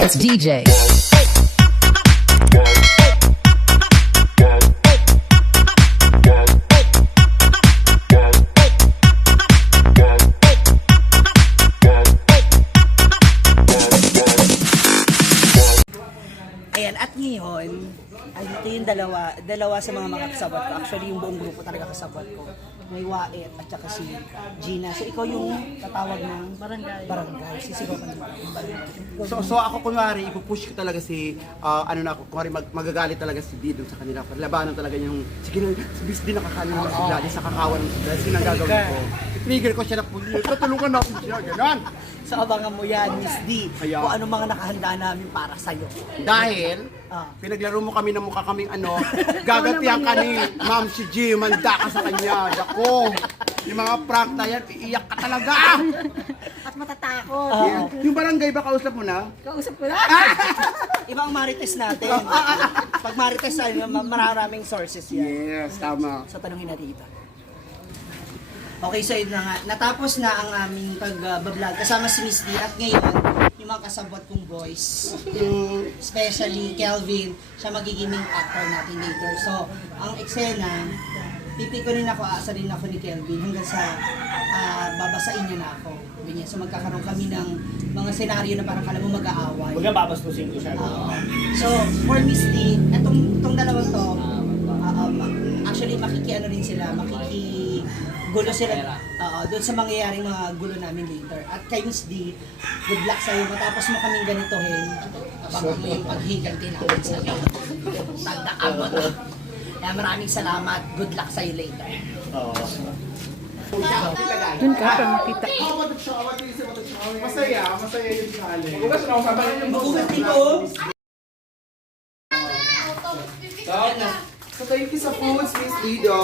It's DJ. Ayan, at ngayon, ay ito yung dalawa sa mga kasabot ko. Actually, yung buong grupo talaga kasabot ko. May Wait at saka si Gina. So, ikaw yung tatawag ng barangay. Sisigaw ka naman. So ako kunwari, ipupush ko talaga si, kunwari magagalit talaga si B dun sa kanila. Labanan talaga yung, sige na, si Bis din nakakanin naman si Gladys sa kakawan ng Gladys. Sige na gagawin ko. I-trigger ko siya na, tutulungan na ako siya, gano'n. So, abangan mo yan, Miss D, Kaya. kung ano mga nakahanda namin para sa'yo. Dahil, pinaglaro mo kami na mukha kaming gagatihan ka ni Ma'am si G, manda ka sa kanya. Dako, yung mga prank na yan, iiyak ka talaga. At matatakot. Yung barangay ba kausap mo na? Kausap ko na. Ibang marites natin. Pag marites tayo, maraming sources yan. Yes, tama. So, tanungin natin ito. Okay, so yun na nga. Natapos na ang aming pag-vlog kasama si Miss D at ngayon, yung mga kasabot kong boys, especially Kelvin, siya magiging main actor natin later. So, ang eksena, pipikunin ako, aasarin ako ni Kelvin hanggang sa babasain niya na ako. Ganyan. So, magkakaroon kami ng mga senaryo na parang kala mo mag-aaway. Huwag babastusin ko siya. So, for Miss D, itong dalawang to, actually makikiano rin sila, makikigulo sila doon sa mangyayaring mga gulo namin later. At kay Miss D, good luck sa'yo. Matapos mo kaming ganitohin, baka mo yung paghiganti namin sa'yo. Tandaan mo to. Kaya maraming salamat. Good luck sa'yo later. Doon ka pa makita. Masaya yung challenge. Mag-ugat dito. So thank you sa foods, Miss Lido.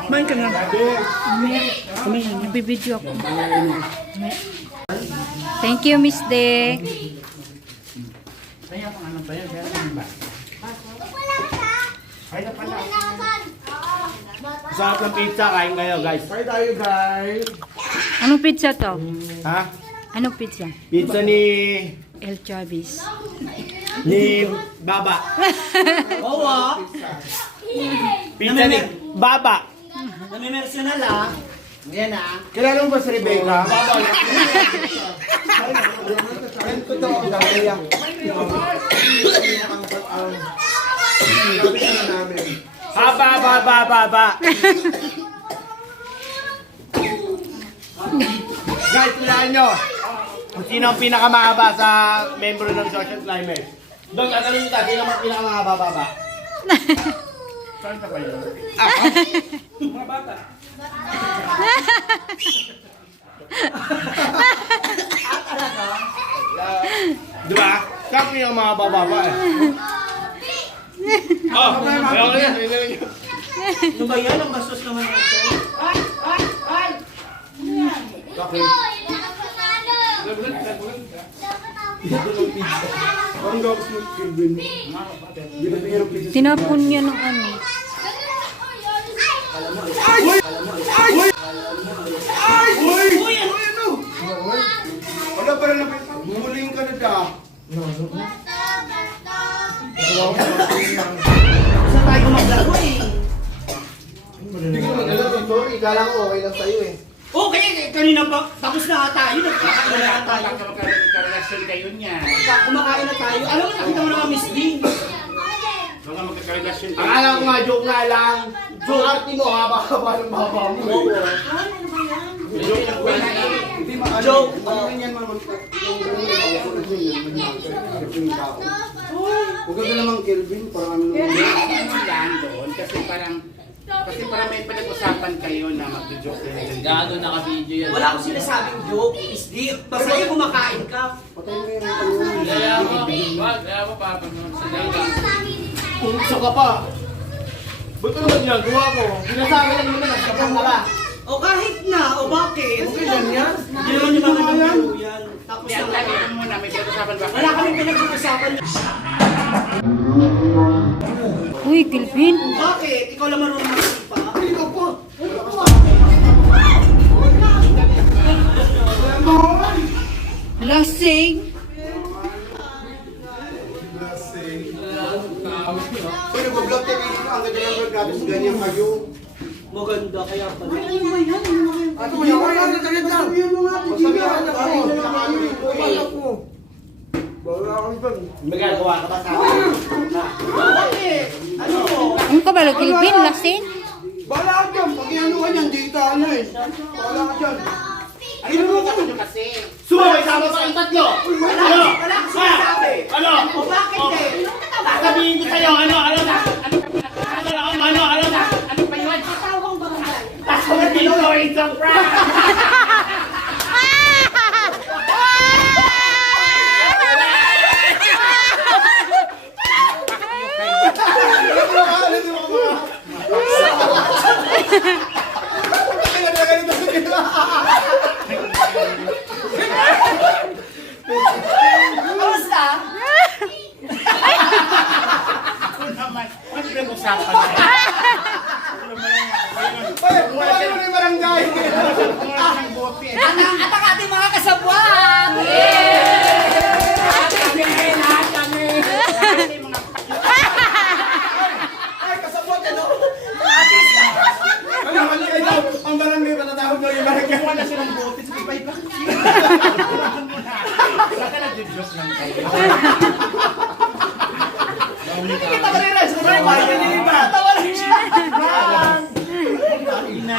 Kumain ka na. Kumain, nabibidyo ako. Thank you, Miss Dick. Sarap ng pizza, kain kayo guys. Bye tayo, guys. Anong pizza to? Ha? Anong pizza? Pizza ni El Chavis. Baba. Oo, Pizza ni Baba. namimersonal ah. Yan ah. Kilala mo ba si Rebecca? Totoo dahil yan. Baba. Guys, tulaan nyo. Kung sino ang pinakamahaba sa membro ng Social Climate. Doon, tatanungin kita, sino ang pinakamahaba, Baba? Saan ka pa yun? Mga bata. Diba? Kami yung mga bababa eh. Oh, ayaw yan. Ano ba yan? Ang bastos naman ito. Parang gawin mo, Kilvin. Tinapon niya ng ano. Wala pa rin lapit. Muling ka na da. Saan tayo maglaro eh? Hindi ko mag-alala dito. Ikala ko okay lang sa'yo eh. Okay, kanina pa. Tapos na tayo. Nagkakain na tayo. Magkakarelasyon kayo niya. Kumakain na tayo. Alam mo, nakita mo naman Miss D. Baka magkakarelasyon kayo. Akala ko nga, joke nga lang. Joke arte mo, haba-haba ng baba mo eh. Joke lang ba na eh? Hindi maano. Joke. Ano rin yan, ma'am? Huwag ka naman, Kelvin. Parang Ano lang doon? Kasi parang may pinag-usapan kayo na mag-joke kayo. Gaano naka-video yan? Wala akong sinasabing joke, Miss D. Basta yung kumakain ka. patay mo yung Kaya mo papanood sa data. Kung isa ka pa. Ba't ano ba ginagawa ko? Sinasabi lang naman, nagkapang ka ba? O kahit na, o bakit? Okay lang yan. Yun naman yung mga nabiro yan. Tapos Yan, na lagi lang muna, may pinag-usapan ba? wala kami pinag-uusapan. Uy, Kelvin. Bakit? Ikaw lang marunong magsipa? Ikaw po. Lasing. Uy, nag-vlog tayo dito. Ang ganda ng vlog natin. Ganyan kayo. Maganda kaya pala. Ano mo yan? Ano talaga? Sabihan mo nga. Sabihan ako. Bawala kami ba? Magagawa ka ba sa akin? Bakit? Ano? Ano ka ba, Kelvin? Lasing? Bawala ka dyan. Pag ano ka dyan, dito ano eh. Bawala ka dyan. Ay, ano ka nyo kasi? Sumabay sama sa ang tatlo! Ano? Wala akong sinasabi. Ano? O bakit eh? Sasabihin ko sa'yo, ano pa yun? Tapos ko tinuloy sa prank! Kamusta? Ako naman, mas pinag-usapan na. Wala mo yung barangay. Ang bote. At ang ating mga kasabwat! Ay, kasabot ano? Ang barangay patatawag mo yung barangay. Wala silang bote. Sige, bye ba? Baka nag-joke lang kayo. Kita ko rin, Raj. Kumari ba? Tawa lang siya.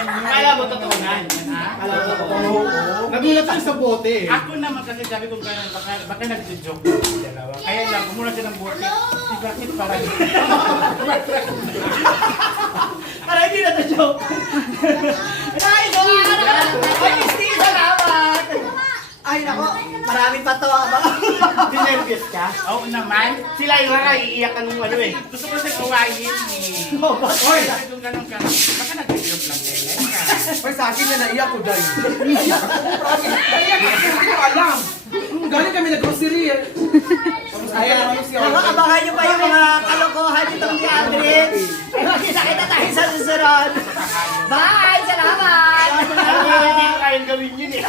Kala mo totoo na. Kala mo totoo. Nagulat ako sa bote eh. Ako naman kasi sabi ko gano'n, baka nag-joke lang yung dalawa. Kaya lang, kumula silang bote. Si bakit parang... Para hindi na to joke. Ay, no! Ay, Misty, salamat! Ay, nako. Marami pa to. Dinervyos ka? Oo naman. Sila yung rara, iiyak ka nung ano eh. Gusto ko silang awayin eh. Oy! Sabi kong gano'n ka, baka nag-joke lang kayo. Ay, sa akin na naiyak ko dahil. Naiyak ako. Hindi ko alam. Galing kami nag-grocery eh. Ayan. Abangan nyo pa yung mga kalokohan nitong ni Andres. Magkita-kita tayo sa susunod. Bye! Salamat! Hindi ko kayang gawin yun eh.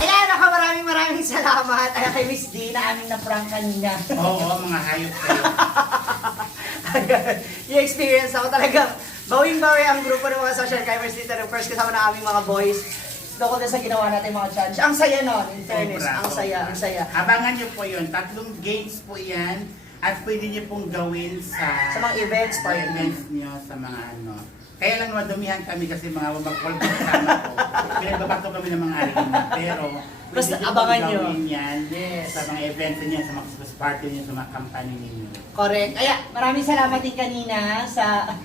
Ayan, ako maraming salamat. Ay, kay Miss D na aming na-prank kanina. Oo, mga hayop kayo. Yung experience ako talagang bawing-bawi ang grupo ng mga social climbers dito ng first kasama na aming mga boys. Doon ko na sa ginawa natin mga challenge. Ang saya nun, in fairness. Sobra, Ang saya, ang saya. Abangan nyo po yun. 3 games po yan. At pwede nyo pong gawin Sa mga events pa yun. events nyo sa mga ano. Kaya lang madumihan kami kasi mga wabag-wal kasama ko. Pinagbabato kami ng mga arena. Pero Basta pwede nyo abangan pong nyo. gawin yan Yes. sa mga events niyo, sa mga Christmas party niyo, sa mga company ninyo. Correct. Kaya maraming salamat din kanina sa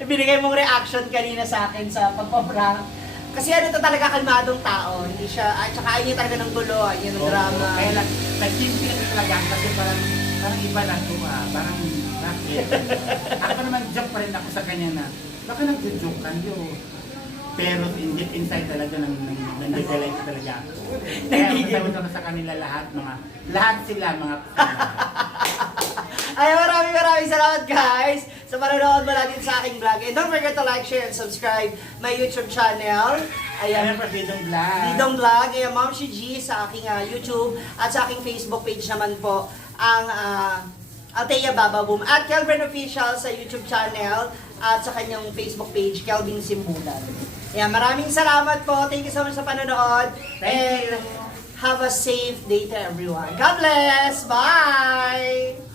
binigay mong reaction kanina sa akin sa pagpaprank. Kasi ano to talaga kalmadong tao. Hindi siya, at saka ayaw niya talaga ng gulo, ayaw niya ng drama. Kaya lang, nag-team talaga kasi parang iba na ito parang bakit? Ako naman joke pa rin ako sa kanya na, baka nag-joke kayo. Pero deep inside talaga nang-develop talaga ako. Kaya masagot ako sa kanila lahat sila mga Ay, maraming salamat guys sa panonood mo natin sa aking vlog. And don't forget to like, share, and subscribe my YouTube channel. Ayan, Ayan, Didong Vlog. Didong Vlog. Ayan, Ma'am si G sa aking YouTube at sa aking Facebook page naman po ang Althea Bababoom at Kelvin Official sa YouTube channel at sa kanyang Facebook page, Kelvin Simbulan. Ayan, maraming salamat po. Thank you so much sa panonood. And have a safe day to everyone. God bless! Bye!